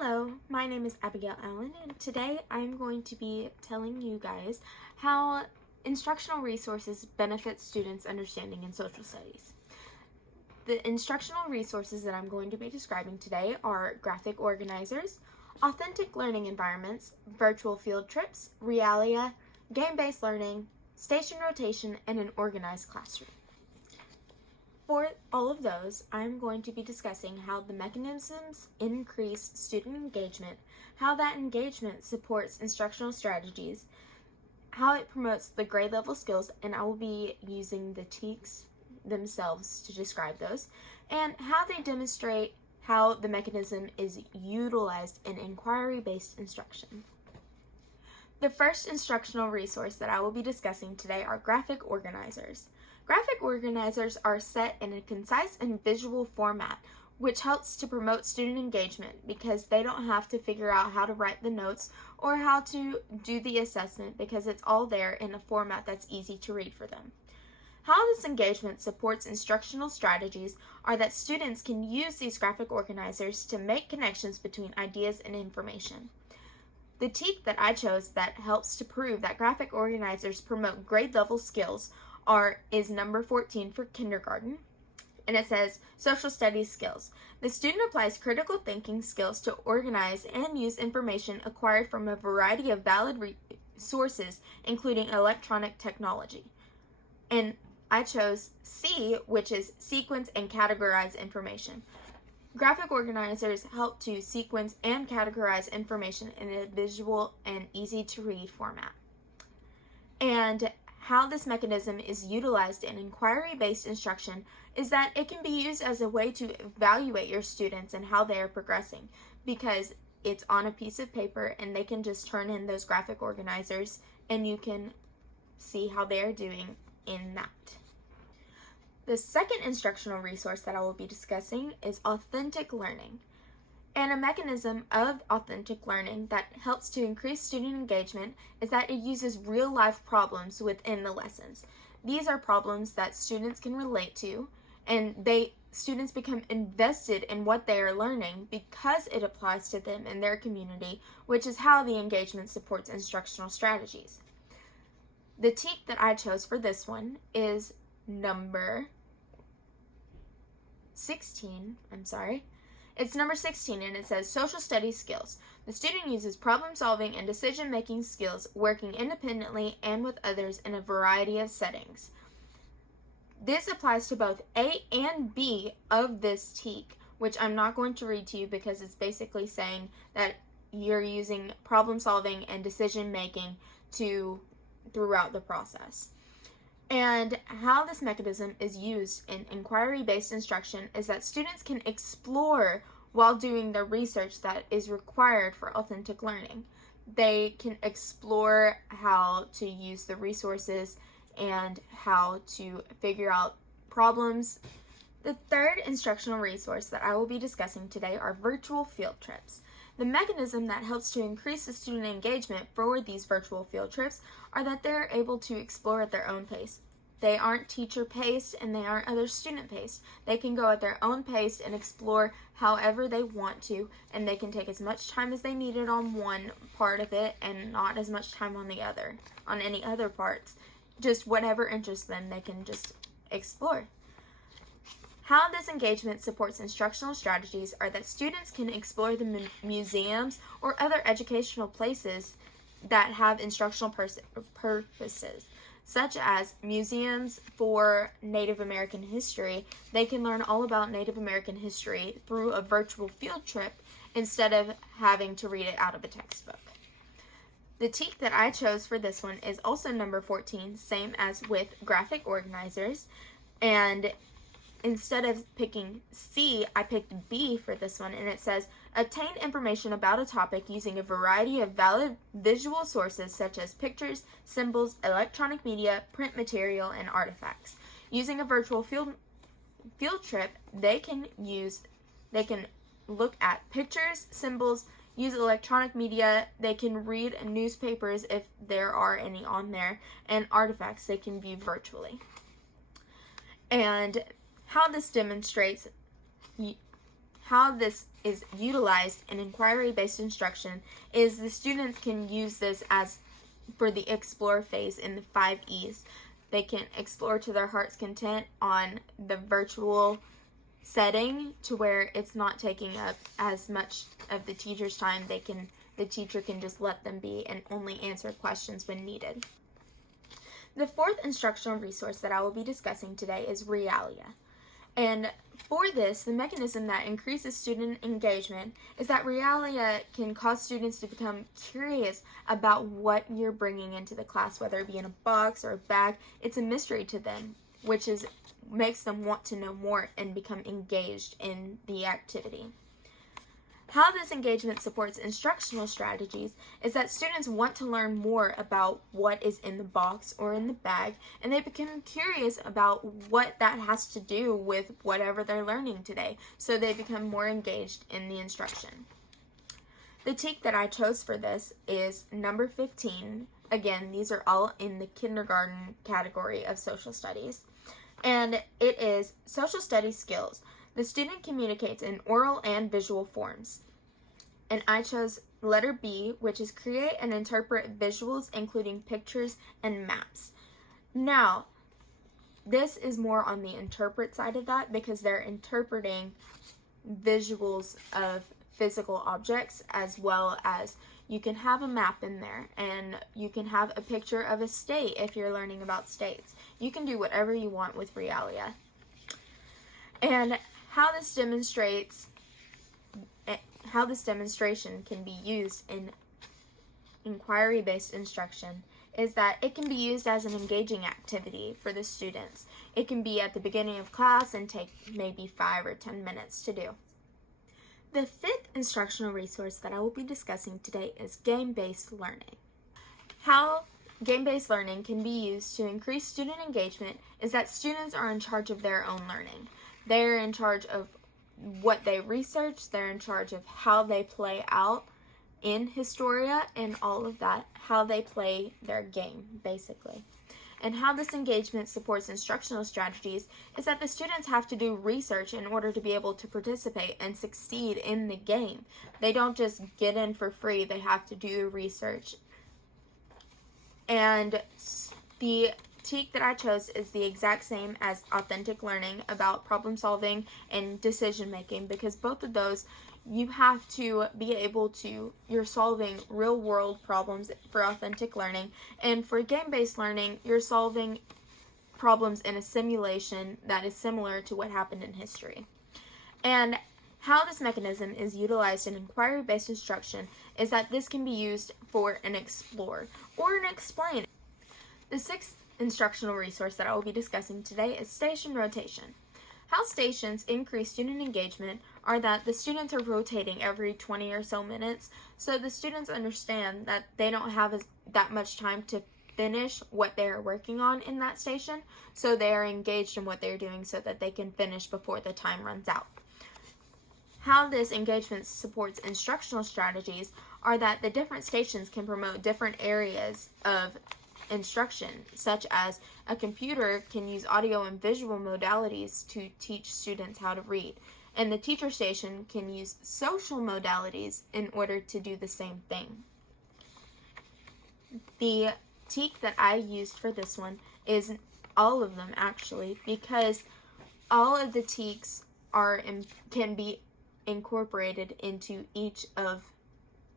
Hello, my name is Abigail Allen, and today I'm going to be telling you guys how instructional resources benefit students' understanding in social studies. The instructional resources that I'm going to be describing today are graphic organizers, authentic learning environments, virtual field trips, Realia, game-based learning, station rotation, and an organized classroom. For all of those, I'm going to be discussing how the mechanisms increase student engagement, how that engagement supports instructional strategies, how it promotes the grade level skills, and I will be using the TEKS themselves to describe those, and how they demonstrate how the mechanism is utilized in inquiry-based instruction. The first instructional resource that I will be discussing today are graphic organizers. Graphic organizers are set in a concise and visual format, which helps to promote student engagement because they don't have to figure out how to write the notes or how to do the assessment because it's all there in a format that's easy to read for them. How this engagement supports instructional strategies are that students can use these graphic organizers to make connections between ideas and information. The TEK that I chose that helps to prove that graphic organizers promote grade level skills is number 14 for kindergarten, and it says social studies skills. The student applies critical thinking skills to organize and use information acquired from a variety of valid sources, including electronic technology. And I chose C, which is sequence and categorize information. Graphic organizers help to sequence and categorize information in a visual and easy to read format. And how this mechanism is utilized in inquiry-based instruction is that it can be used as a way to evaluate your students and how they are progressing because it's on a piece of paper and they can just turn in those graphic organizers and you can see how they are doing in that. The second instructional resource that I will be discussing is authentic learning. And a mechanism of authentic learning that helps to increase student engagement is that it uses real-life problems within the lessons. These are problems that students can relate to, and students become invested in what they are learning because it applies to them in their community, which is how the engagement supports instructional strategies. The TEK that I chose for this one is number 16, It's number 16 and it says social studies skills. The student uses problem solving and decision making skills working independently and with others in a variety of settings. This applies to both A and B of this TEK, which I'm not going to read to you because it's basically saying that you're using problem solving and decision making throughout the process. And how this mechanism is used in inquiry-based instruction is that students can explore while doing the research that is required for authentic learning. They can explore how to use the resources and how to figure out problems. The third instructional resource that I will be discussing today are virtual field trips. The mechanism that helps to increase the student engagement for these virtual field trips are that they're able to explore at their own pace. They aren't teacher-paced and they aren't other student-paced. They can go at their own pace and explore however they want to, and they can take as much time as they needed on one part of it and not as much time on any other parts. Just whatever interests them, they can just explore. How this engagement supports instructional strategies are that students can explore the museums or other educational places that have instructional purposes, such as museums for Native American history. They can learn all about Native American history through a virtual field trip instead of having to read it out of a textbook. The TEK that I chose for this one is also number 14, same as with graphic organizers, and instead of picking C, I picked B for this one, and it says, obtain information about a topic using a variety of valid visual sources such as pictures, symbols, electronic media, print material, and artifacts. Using a virtual field trip, they can look at pictures, symbols, use electronic media, they can read newspapers if there are any on there, and artifacts they can view virtually. And how this demonstrates how this is utilized in inquiry-based instruction is the students can use this as for the explore phase in the 5 E's. They can explore to their heart's content on the virtual setting to where it's not taking up as much of the teacher's time. The teacher can just let them be and only answer questions when needed. The fourth instructional resource that I will be discussing today is Realia. And for this, the mechanism that increases student engagement is that Realia can cause students to become curious about what you're bringing into the class, whether it be in a box or a bag. It's a mystery to them, which makes them want to know more and become engaged in the activity. How this engagement supports instructional strategies is that students want to learn more about what is in the box or in the bag, and they become curious about what that has to do with whatever they're learning today, so they become more engaged in the instruction. The TEK that I chose for this is number 15. Again, these are all in the kindergarten category of social studies, and it is social studies skills. The student communicates in oral and visual forms. And I chose letter B, which is create and interpret visuals, including pictures and maps. Now, this is more on the interpret side of that because they're interpreting visuals of physical objects, as well as you can have a map in there, and you can have a picture of a state if you're learning about states. You can do whatever you want with Realia. And how this demonstration can be used in inquiry-based instruction is that it can be used as an engaging activity for the students. It can be at the beginning of class and take maybe 5 or 10 minutes to do. The fifth instructional resource that I will be discussing today is game-based learning. How game-based learning can be used to increase student engagement is that students are in charge of their own learning. They're in charge of what they research, they're in charge of how they play out in Historia and all of that, how they play their game, basically. And how this engagement supports instructional strategies is that the students have to do research in order to be able to participate and succeed in the game. They don't just get in for free, they have to do research. And the TEK that I chose is the exact same as authentic learning, about problem solving and decision making, because both of those you have to be able to, you're solving real world problems for authentic learning, and for game-based learning you're solving problems in a simulation that is similar to what happened in history. And how this mechanism is utilized in inquiry-based instruction is that this can be used for an explore or an explain. The sixth instructional resource that I will be discussing today is station rotation. How stations increase student engagement are that the students are rotating every 20 or so minutes, so the students understand that they don't have that much time to finish what they are working on in that station, so they are engaged in what they're doing so that they can finish before the time runs out. How this engagement supports instructional strategies are that the different stations can promote different areas of instruction, such as a computer can use audio and visual modalities to teach students how to read, and the teacher station can use social modalities in order to do the same thing. The TEK that I used for this one is all of them, actually, because all of the TEKs can be incorporated into each of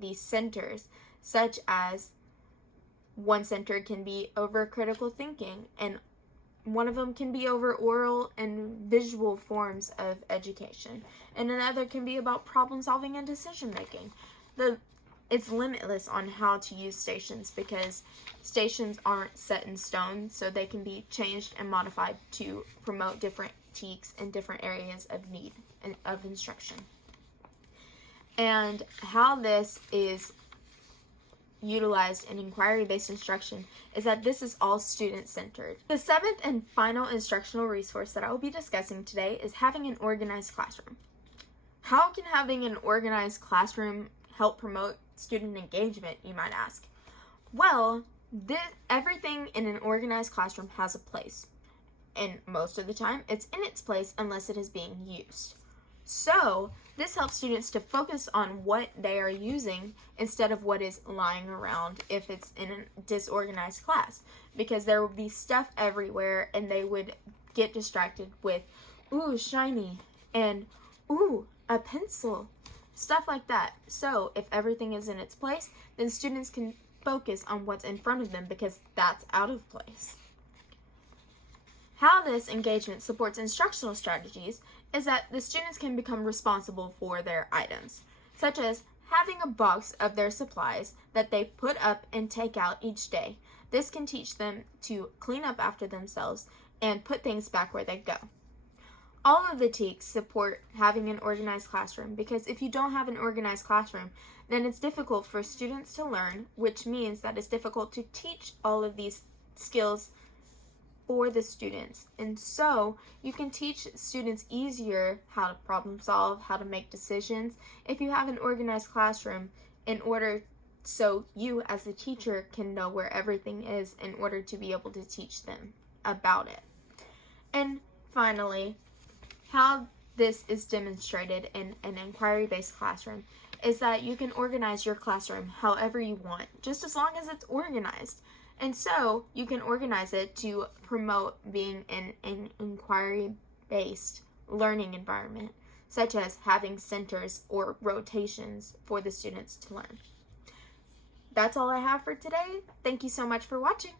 these centers, such as one center can be over critical thinking, and one of them can be over oral and visual forms of education, and another can be about problem solving and decision making. It's limitless on how to use stations, because stations aren't set in stone, so they can be changed and modified to promote different TEKs in different areas of need of instruction. And how this is utilized in inquiry-based instruction is that this is all student-centered. The seventh and final instructional resource that I will be discussing today is having an organized classroom. How can having an organized classroom help promote student engagement, you might ask? Well, everything in an organized classroom has a place, and most of the time it's in its place unless it is being used. So, This helps students to focus on what they are using instead of what is lying around if it's in a disorganized class, because there would be stuff everywhere and they would get distracted with, ooh, shiny, and ooh, a pencil, stuff like that. So if everything is in its place, then students can focus on what's in front of them because that's out of place. How this engagement supports instructional strategies is that the students can become responsible for their items, such as having a box of their supplies that they put up and take out each day. This can teach them to clean up after themselves and put things back where they go. All of the TEKS support having an organized classroom, because if you don't have an organized classroom, then it's difficult for students to learn, which means that it's difficult to teach all of these skills for the students. And so you can teach students easier how to problem solve, how to make decisions, if you have an organized classroom, in order so you as the teacher can know where everything is in order to be able to teach them about it. And finally, how this is demonstrated in an inquiry-based classroom is that you can organize your classroom however you want, just as long as it's organized. And so you can organize it to promote being in an inquiry-based learning environment, such as having centers or rotations for the students to learn. That's all I have for today. Thank you so much for watching.